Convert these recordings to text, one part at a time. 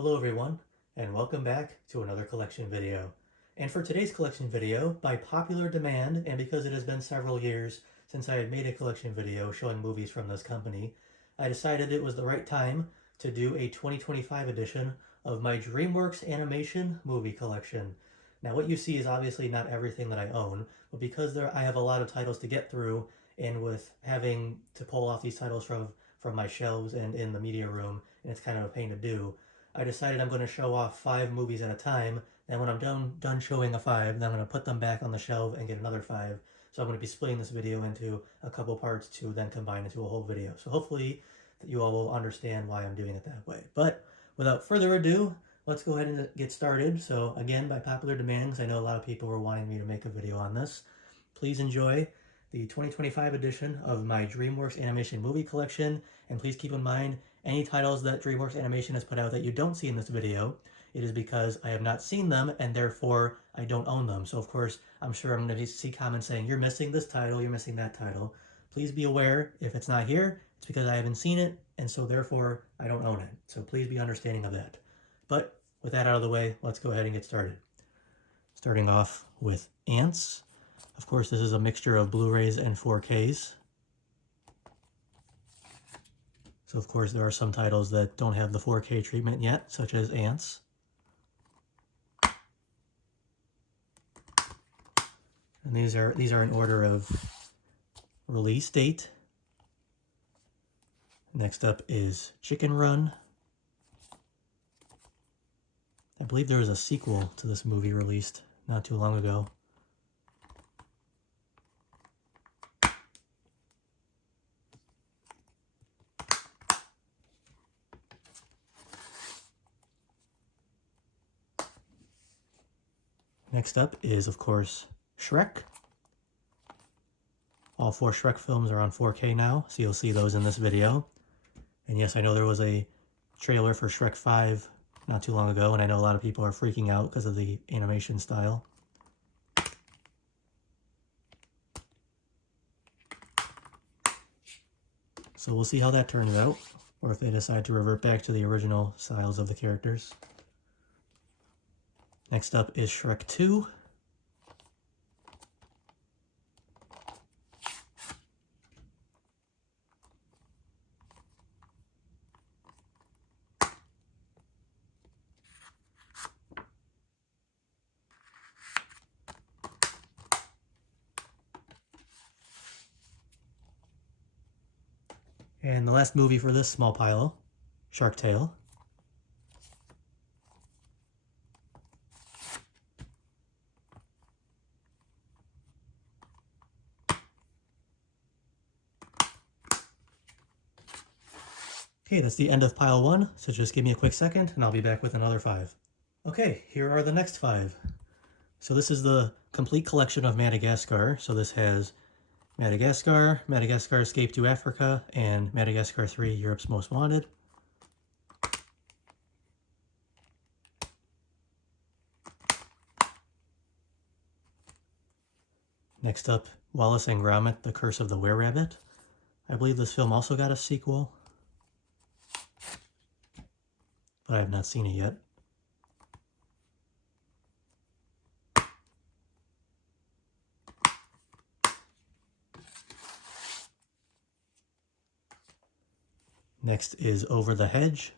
Hello everyone, and welcome back to another collection video. And for today's collection video, by popular demand, and because it has been several years since I had made a collection video showing movies from this company, I decided it was the right time to do a 2025 edition of my DreamWorks animation movie collection. Now what you see is obviously not everything that I own, but because I have a lot of titles to get through, and with having to pull off these titles from my shelves and in the media room, and it's kind of a pain to do, I decided I'm going to show off 5 movies at a time. Then when I'm done showing a 5, then I'm going to put them back on the shelf and get another 5. So I'm going to be splitting this video into a couple parts to then combine into a whole video. So hopefully that you all will understand why I'm doing it that way. But without further ado, let's go ahead and get started. So again, by popular demand, because I know a lot of people were wanting me to make a video on this, please enjoy the 2025 edition of my DreamWorks animation movie collection. And please keep in mind, any titles that DreamWorks Animation has put out that you don't see in this video, it is because I have not seen them and therefore I don't own them. So of course, I'm sure I'm going to see comments saying, you're missing this title, you're missing that title. Please be aware, if it's not here, it's because I haven't seen it, and so therefore I don't own it. So please be understanding of that. But with that out of the way, let's go ahead and get started. Starting off with Ants. Of course, this is a mixture of Blu-rays and 4Ks. So of course there are some titles that don't have the 4K treatment yet, such as Ants. And these are in order of release date. Next up is Chicken Run. I believe there was a sequel to this movie released not too long ago. Next up is, of course, Shrek. All 4 Shrek films are on 4K now, so you'll see those in this video. And yes, I know there was a trailer for Shrek 5 not too long ago, and I know a lot of people are freaking out because of the animation style. So we'll see how that turns out, or if they decide to revert back to the original styles of the characters. Next up is Shrek 2. And the last movie for this small pile, Shark Tale. Okay, that's the end of pile 1, so just give me a quick second and I'll be back with another 5. Okay, here are the next 5. So this is the complete collection of Madagascar. So this has Madagascar, Madagascar Escape to Africa, and Madagascar 3, Europe's Most Wanted. Next up, Wallace and Gromit, The Curse of the Were-Rabbit. I believe this film also got a sequel, but I have not seen it yet. Next is Over the Hedge.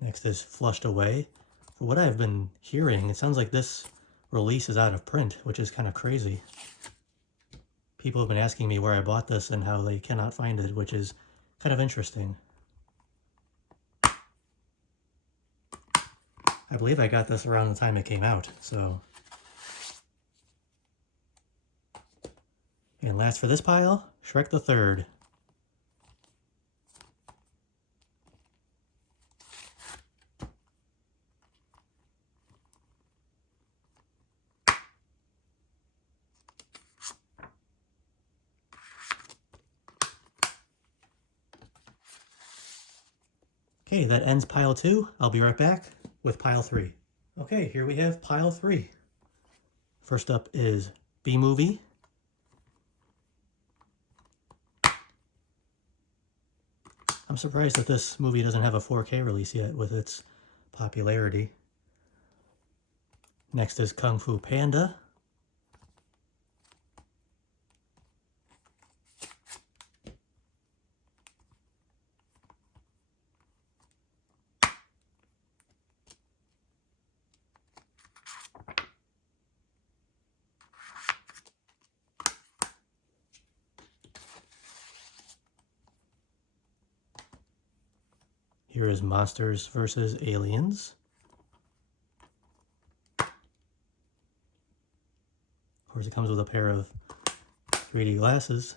Next is Flushed Away. For what I've been hearing, it sounds like this release is out of print, which is kind of crazy. People have been asking me where I bought this and how they cannot find it, which is kind of interesting. I believe I got this around the time it came out, so. And last for this pile, Shrek the Third. Okay, that ends pile 2. I'll be right back with pile 3. Okay, here we have pile 3. First up is B-Movie. I'm surprised that this movie doesn't have a 4K release yet with its popularity. Next is Kung Fu Panda. Here is Monsters vs. Aliens. Of course, it comes with a pair of 3D glasses.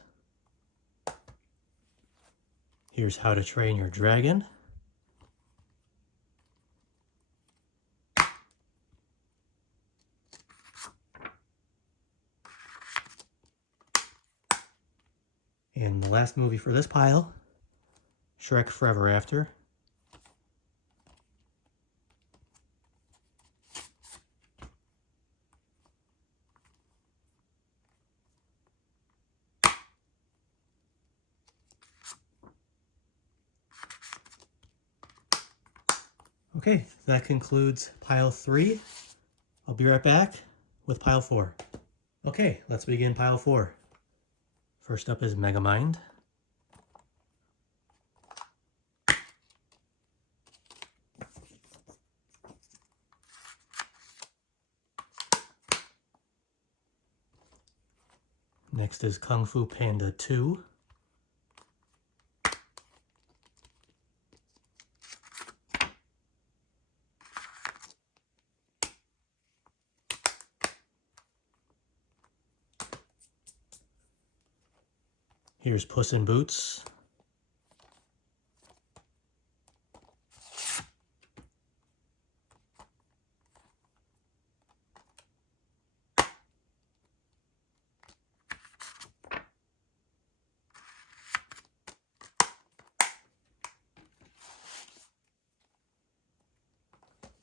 Here's How to Train Your Dragon. And the last movie for this pile, Shrek Forever After. Okay, that concludes pile 3. I'll be right back with pile 4. Okay, let's begin pile 4. First up is Megamind. Next is Kung Fu Panda 2. Here's Puss in Boots.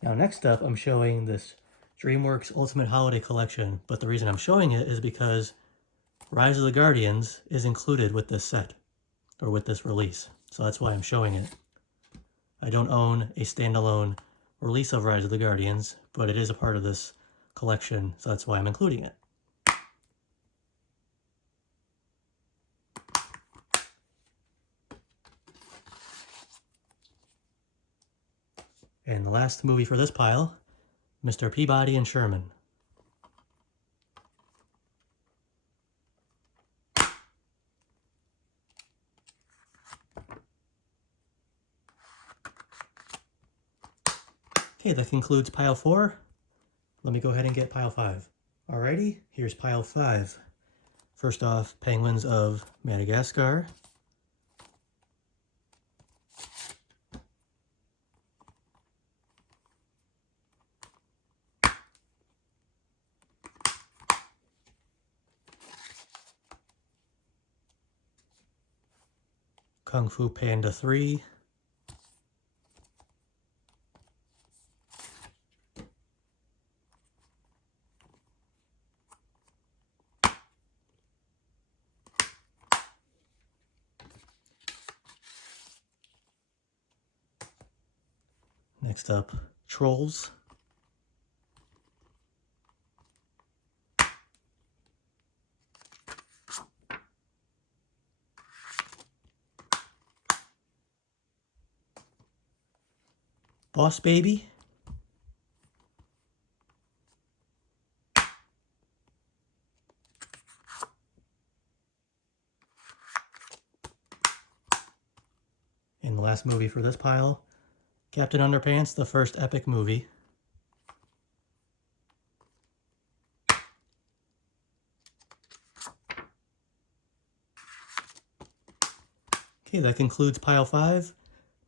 Now next up, I'm showing this DreamWorks Ultimate Holiday Collection, but the reason I'm showing it is because Rise of the Guardians is included with this set, or with this release, so that's why I'm showing it. I don't own a standalone release of Rise of the Guardians, but it is a part of this collection, so that's why I'm including it. And the last movie for this pile, Mr. Peabody and Sherman. Okay, that concludes pile 4. Let me go ahead and get pile 5. Alrighty, here's pile 5. First off, Penguins of Madagascar. Kung Fu Panda 3. Next up, Trolls. Boss Baby. And the last movie for this pile, Captain Underpants, the first epic movie. Okay, that concludes pile 5.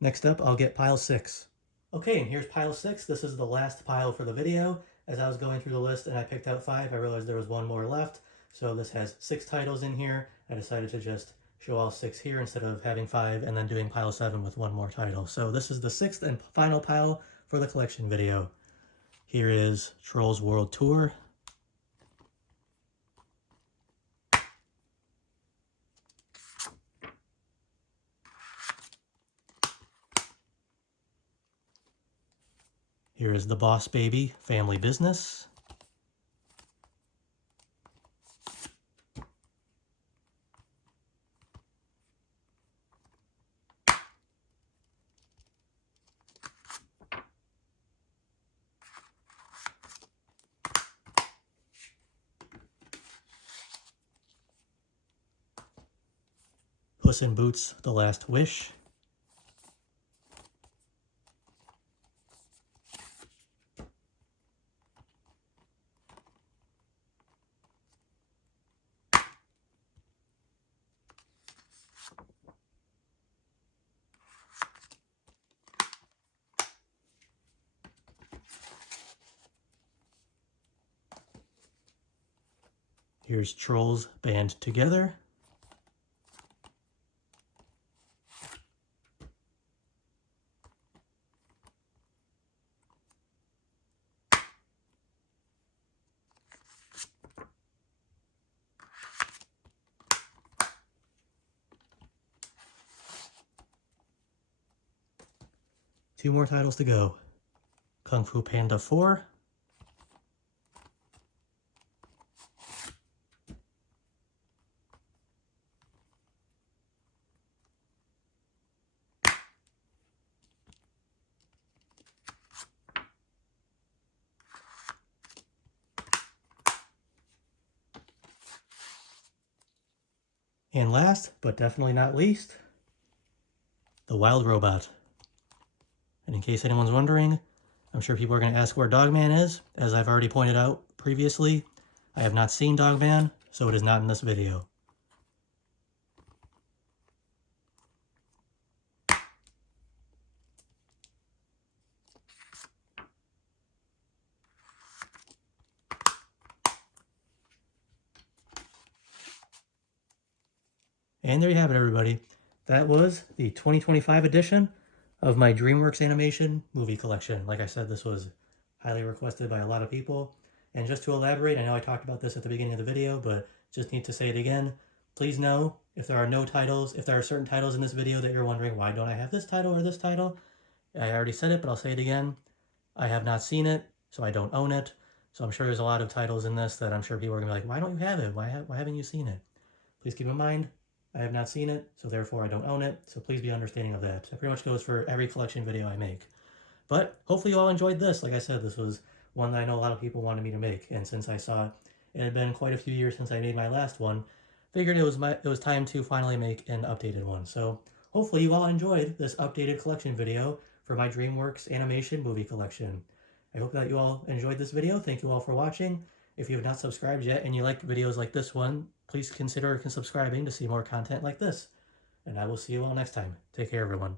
Next up, I'll get pile 6. Okay, and here's pile 6. This is the last pile for the video. As I was going through the list and I picked out 5, I realized there was one more left. So this has 6 titles in here. I decided to just show all 6 here instead of having 5 and then doing pile 7 with one more title. So this is the 6th and final pile for the collection video. Here is Trolls World Tour. Here is The Boss Baby Family Business. Puss in Boots: The Last Wish. Here's Trolls Band Together. Two more titles to go. Kung Fu Panda 4. And last, but definitely not least, The Wild Robot. And in case anyone's wondering, I'm sure people are going to ask where Dogman is. As I've already pointed out previously, I have not seen Dogman, so it is not in this video. And there you have it, everybody. That was the 2025 edition of my DreamWorks animation movie collection. Like I said, this was highly requested by a lot of people. And just to elaborate, I know I talked about this at the beginning of the video, but just need to say it again. Please know if there are no titles, if there are certain titles in this video that you're wondering, why don't I have this title or this title? I already said it, but I'll say it again. I have not seen it, so I don't own it. So I'm sure there's a lot of titles in this that I'm sure people are going to be like, why don't you have it? Why haven't you seen it? Please keep in mind, I have not seen it, so therefore I don't own it, so please be understanding of that. That pretty much goes for every collection video I make. But hopefully you all enjoyed this. Like I said, this was one that I know a lot of people wanted me to make, and since I saw it had been quite a few years since I made my last one, figured it was time to finally make an updated one. So hopefully you all enjoyed this updated collection video for my DreamWorks animation movie collection. I hope that you all enjoyed this video. Thank you all for watching. If you have not subscribed yet and you like videos like this one, please consider subscribing to see more content like this. And I will see you all next time. Take care, everyone.